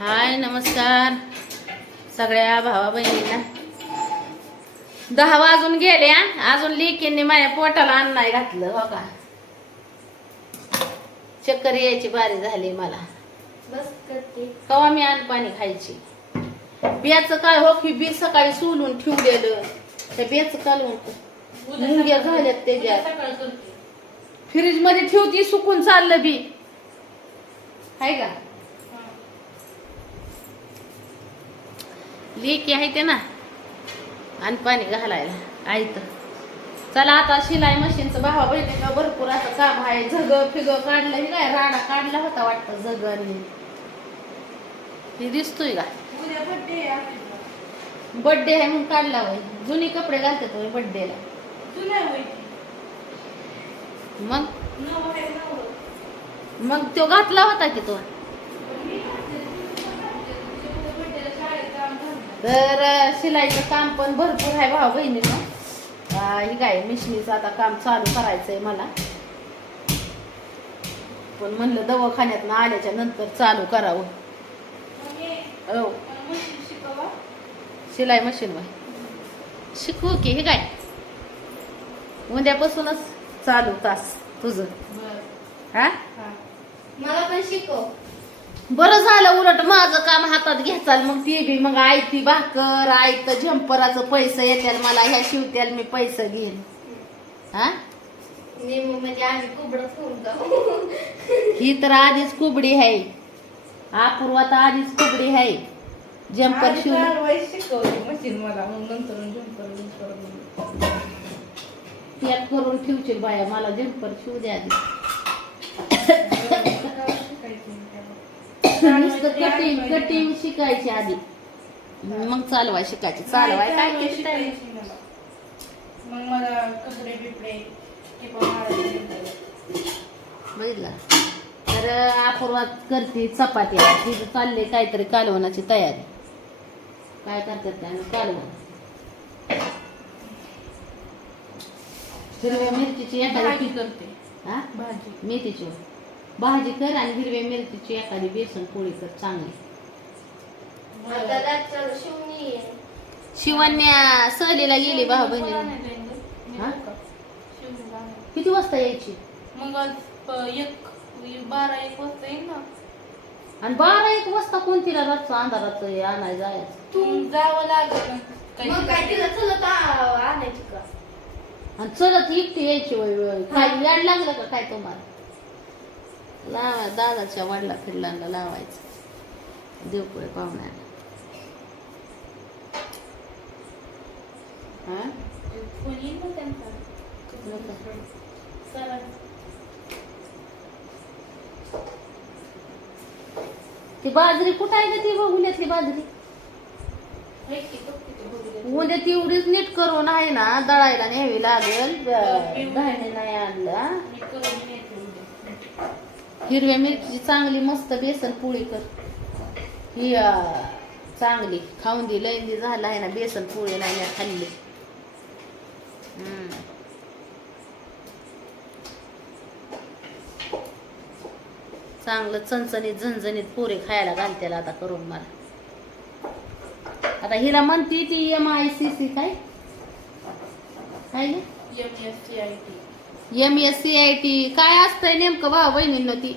हाय नमस्कार. सगळ्या भावा बहिणींना. दहा वाजून गेल्या अजून लेकींनी माझ्या पोटाला अन्नाय घातलं हो का? चक्कर यायची बारी झाली मला. बस कवा मी अन्न पाणी खायची? बियाचं काय हो की बी सकाळी सोलून ठेवलेलं? त्या बियाचं कालवून मुंग्या झाल्यात त्याच्यात. फ्रीजमध्ये ठेवती सुकून चाललं बी. हाय का? लेकी आहे ते ना. आणि पाणी घालायला. आयत चला आता शिलाई मशीनचं भावा बहिणीला भरपूर असं काम आहे झग फिग काढलं हे काय राडा काढला होता वाटतं झग आणि हे दिसतोय का? बड्डे आहे म्हणून काढला होय. जुनी कपडे घालतात बर्थडेला तुला मग? मग तो घातला होता की तो? तर शिलाईचं काम पण भरपूर आहे भाऊ बहिणीनं अं, ही काय मिशनीचं आता काम चालू करायचंय मला. पण म्हणलं दवाखान्यात आल्याच्यानंतर चालू करावं. हो. शिलाई मशीन वर. शिकवू की हे काय उद्यापासूनच चालू तास तुझं. हा. मला पण शिकव. बरं झालं उलट माझं काम हातात घेचाल मग ते बी मग आयती भाकर आयत झंपराचं पैसे येत्याल मला ह्या शिवत्याल मी पैसे घेईन. हा? म्हणजे आम्ही कुबडं ही तर आधीच कुबडी आहे. अपूर्वा तर आधीच कुबडी आहे. जम्पर शिव शिकवली मशीन मला मग नंतर जम्पर जम्पर पॅक करून ठेवशील बाया मला जम्पर शिव द्या आधी. कटिंग कटिंग शिकायची आधी. मग चालवाय शिकायची. चालवाय काय केली मग. मला कपडे बिपडे टिपा मारायचे बघितलं. तर अपूर्वात करते चपात्या तिथं चालले काहीतरी कालवणाची तयारी. काय करतात त्याने कालवण. हिरव्या मिरचीची एखादी भाजी करते. हा? भाजी. मेथीची. भाजी कर आणि हिरव्या मिरचीची एखादी बेसन पोळी कर चांगली. शिवण्या सहलीला गेली भाऊ बहिणी हा? किती वाजता यायची? मग एक बारा एक वाजता येईल ना. आणि बारा एक वाजता कोणतीला रातचं अंधाराचं हे आणाय जायचं? तू जावं लागेल. मग काय तिला चलत आणायची का? आणि चलत एकटी यायची काय याड लागलं का काय तुम्हाला? लावा दादाच्या वडला फिरलांना लावायचं. देवपुळे पाहुण्याला. हा? ना ती बाजरी कुठं आहे का ती बघुल्यातली बाजरी उद्या ती एवढीच नीट करून आहे ना दळायला न्यावी लागेल. धान्य नाही आणलं. हिरव्या मिरची चांगली मस्त बेसन पोळी कर. ही चांगली. खाऊन दे लैंदी झाला आहे ना बेसन पोळी नाही खाल्ली. चांगलं चणचणीत झणझणीत पोरे खायला घालते आता करून मला. आता हिला म्हणती ती एम आय सी सी काय? काय M S C I T M S C I T काय असतंय नेमकं? भाऊ बहिणींना ती.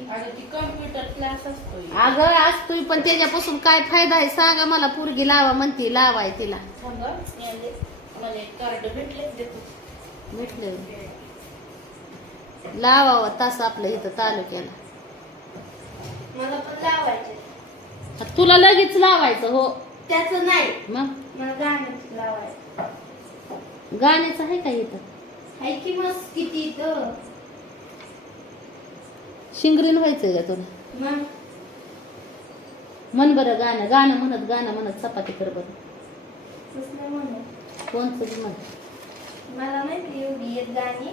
कम्प्युटर क्लास असतो अगं असतोय पण त्याच्यापासून काय फायदा आहे? सांगा मला पोरगी लावा म्हणते लावाय तिला. थांबा मी आले. मला एक कार्ड भेटले देतो. लावावं तास आपलं इथं तालुक्याला. मला पण लावायचे. आता तुला लगेच लावायचं हो. त्याच नाही. मग? मला गाण्याचं लावायचं. गाण्याचं आहे का इथं? हाय की मस्त किती तर शिंगरीन व्हायचंय का तुला? मग? म्हण बरं गाणं गाणं म्हणत गाणं म्हणत चपाती कर बरं. बी म्हण. मला माहिती येत गाणी?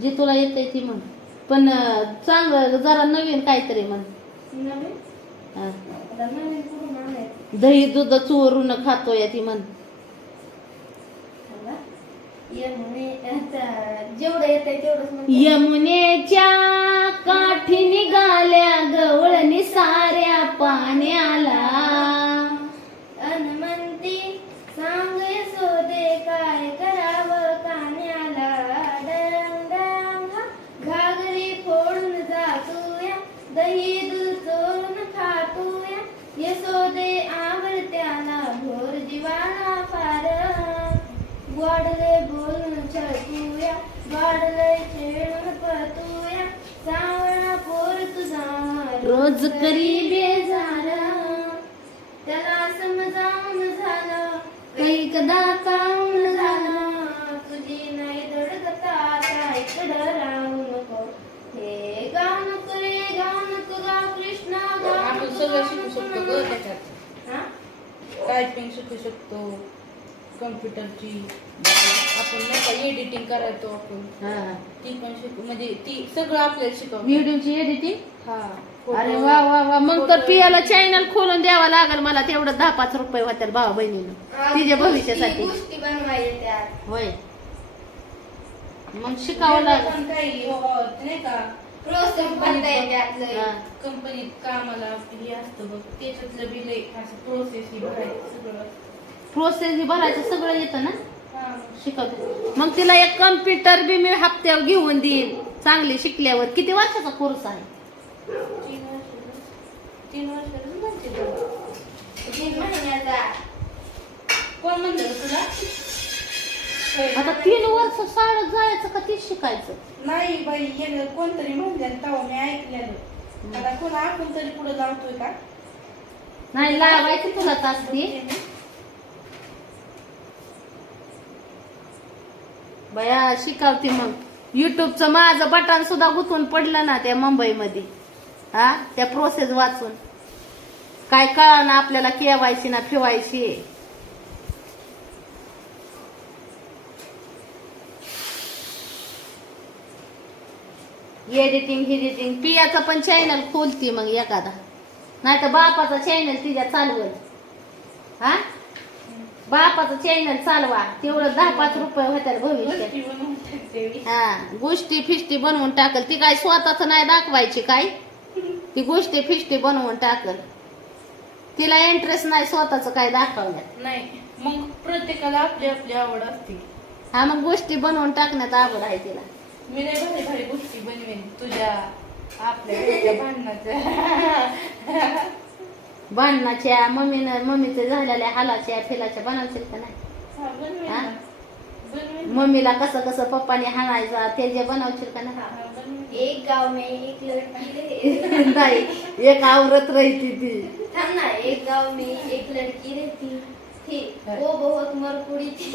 जे तुला येतंय ती म्हण. पण अं, चांगलं जरा नवीन काहीतरी म्हण. नवीन? हा. आता नवीन कुठून आणायचं? दही दूध चोरून खातोय ती म्हण. यमुने जेवढं येत आहे तेवढंच यमुनेच्या रोज करी बेजार. त्याला समजावून झालं काही कदा काऊन झालं. तुझी नाही धडकता आता इकडं राहू नको. हे गाव नको रे गाव नको गाव कृष्णा गाव आपण सगळं शिकू शकतो ग. त्याच्यात. हा? टायपिंग शिकू शकतो. कम्प्युटरची आपण नाही का एडिटिंग करायचो आपण. हा. ती पण शिकू म्हणजे ती सगळं आपल्याला शिकवतो. व्हिडिओची एडिटिंग हा. अरे वा वा वा. मग तर पियाला चॅनल खोलून द्यावा लागेल मला. तेवढं दहा पाच रुपये होत्याल भावा बहिणीनं. तिच्या भविष्यासाठी. गोष्टी- बनवायच्या होय. मग शिकावं लागेल. पण काही हो, नाही का? प्रोसेस बनता येते हा. कंपनीत कामाला हे असतं बघ. त्याच्यातलं बिल असं प्रोसेस ही भरायचं सगळं. प्रोसेस भरायचं सगळं येतं ना? हा. शिकवते. मग तिला एक कम्प्युटर बी मी हप्त्यावर घेऊन देईन. चांगली शिकल्यावर. किती वर्षाचा कोर्स आहे? तीन वर्ष तीन महिन्याचा कोण म्हणलं तुला. आता तीन वर्ष शाळेत जायचं का तीच शिकायचं? नाही बाई येणं कोणतरी म्हणलं तेव्हा मी ऐकलेलं. आता कोण आपण तरी पुढे जातोय का? नाही लावायची तुला तास ती. बया शिकावती मग. युट्यूबचं माझं बटन सुद्धा गुंतून पडलं ना त्या मुंबईमध्ये. हा? त्या प्रोसेस वाचून. काय कळा ना आपल्याला केवायची ना फिवायची एडिटिंग हिडिटिंग पियाचं पण चॅनल खोलती मग एखादा. नाही तर बापाचा चॅनल तिच्या चालवल. हा? बापाचं चॅनल चालवा. तेवढं दहा पाच रुपये भविष्यात. टाकते मी. हा गोष्टी फिष्टी बनवून टाकल. ती काय स्वतःच नाही दाखवायची काय? ती गोष्टी फिष्टी बनवून टाकल तिला इंटरेस्ट नाही स्वतःच काय दाखवण्यात नाही मग प्रत्येकाला आपली आपली आवड असते हा मग गोष्टी बनवून टाकण्यात आवड आहे तिला मी नाही भारी भारी गोष्टी बनवेन तुझ्या आपल्या घरच्या भांडणाच्या भांडणाच्या मम्मीनं मम्मीचे झालेल्या हालाच्या फिलाच्या बनवशील का नाही हा, बनवेन हा? ना. बनवेन. मम्मीला कसं कसं पप्पाने हाणायचा ते जे बनवशील का नाही हा, बनवेन. एक गाव में एक लड़की नाही एक आवरत राहती ती. थांब ना एक गाव में एक लड़की रहती थी. वो बहुत मरकुड़ी थी.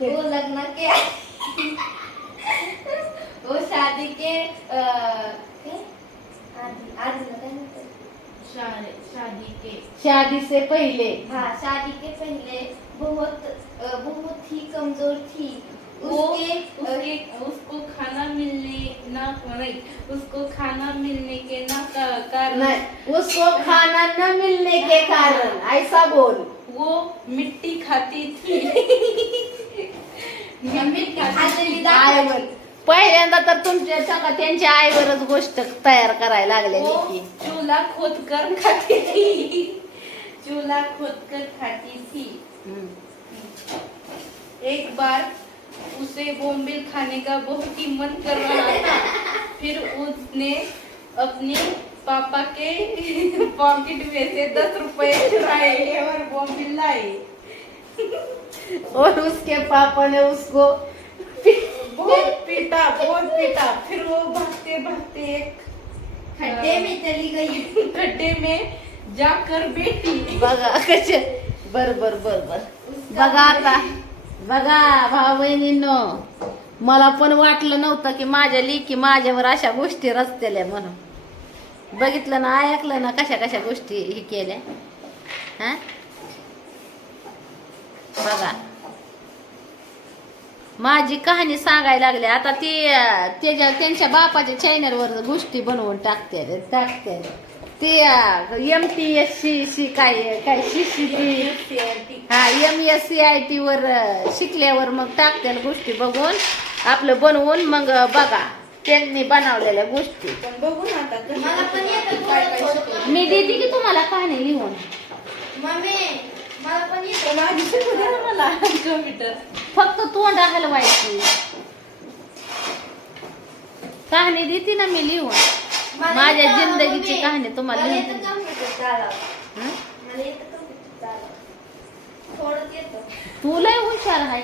वो लगना के वो शादी के अ, के? आधी आधी ना काय म्हणतात? शाळे- शादी के. शादी से पहिले. हाँ शादी के पहले बहुत अ, बहुत ही कमजोर थी. उसके उसके उसको खाना मिलने ना नहीं उसको खाना मिलने के ना का- कारण। नहीं उसको खाना न मिलने के कारण ऐसा बोल। वो मिट्टी खाती थी. पहिल्यांदा तर तुमच्या सांगा त्यांच्या आईवरच गोष्ट तयार करायला लागलेली वो की चूल्हा खोद कर खाती थी। चूल्हा खोद कर खाती थी. एक बार उसे बोम्बिल खाने का बहुत ही मन कर रहा था। फिर उसने अपने पापा के पॉकेट में से दस रुपए चुराए और बोम्बिल लाए और उसके पापा ने उसको बहुत पीटा बहुत पीटा। फिर वो भागते भागते एक खड्डे में चली गई। गड्ढे में जाकर बैठी। बघा कसे बर बर बर बर। बघा आता बघा भाऊ बहिणींनो मला पण वाटलं नव्हतं की माझ्या लेखी माझ्यावर अशा गोष्टी रचतेल्या म्हणून. बघितलं ना ऐकलं ना कशा कशा गोष्टी हे केल्या. हा? बघा. माझी कहाणी सांगायला लागली. आता ती त्याच्या त्यांच्या बापाच्या चॅनलवर गोष्टी बनवून टाकते टाकते ती M T S C C काय काय सी सी टी हा M S C I T वर शिकल्यावर मग टाकते गोष्टी बघून आपलं बनवून मग बघा. त्यांनी बनवलेल्या गोष्टी. मी देते की तुम्हाला कहाणी लिहून? मम्मी मला फक्त तोंड हलवायची. कहाणी देते ना मी लिहून. माझ्या जिंदगीची. कहाणी तुम्हाला लिहून. तू लय हुशार आहे.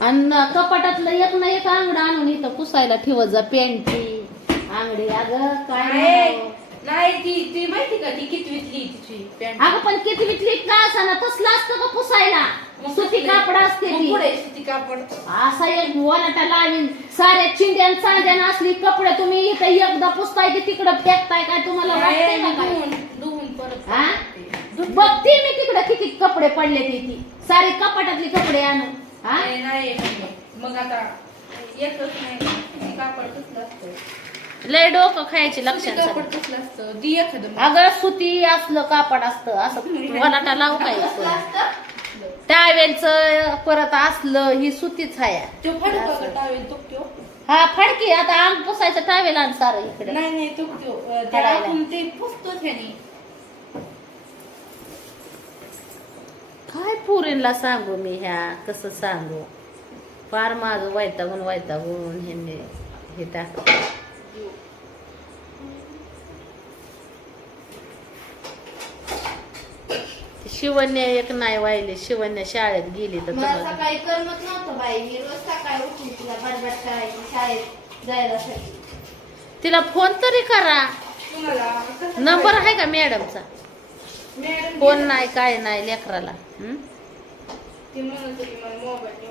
आणि कपाटातलं एक ना एक आंगड आणून इथं पुसायला ठेवत जा पेंटी आंगडी अगं काय नाही ती ती माहिती का? ती कितवीतली तिची पॅन्ट अगं पण किती विटली का असाना? तसलं असतं का पुसायला? सुती कापड असते ती. पुढे सुती कापड? असा एक वनाटा लावीन. साऱ्या चिंड्यान चांद्यान असली कपडे तुम्ही इथं एकदा पुसताय की तिकडं फेकताय काय तुम्हाला वाटतंय नाही, का काय? धुवून धुवून परत हा? टाकते. बघते मी तिकडं किती कपडे पडले ते ती. सारी कपाटातली कपडे आणून. हा नाही नाही मग आता येतच नाही कापड कसलं असतं लय डोकं खायची लक्षात कापड सगळं. कसलं असतं? दी एखादं अगं सुती असलं कापड असतं. असं वनाटा लावू काय टावेलच परत असलं ही सुतीच आहे. तो फडक असं. टावेल? तो त्यो हा फडकी. आता अंग पुसायचं टावेल आणि सारं इकडे. नाही नाही तो त्यो अं, ते फडायला. आपण ते पुसतो त्याने काय पुरीला सांगू मी ह्या? कसं सांगू? फार माझं वैतागून वैतागून ह्यांनी हे टाक शिवण्या एक नाही वाहिली शिवण्या शाळेत गेली तर मला सकाळी करमत नव्हतं बाई. मी रोज सकाळी उठून तिला बडबड करायची शाळेत जायला साठी तिला फोन तरी करा. तुम्हाला कसं नंबर आहे का मॅडमचा? मॅडम फोन नाही काय नाही लेकराला. हं? ती म्हणत होती मला मोबाईल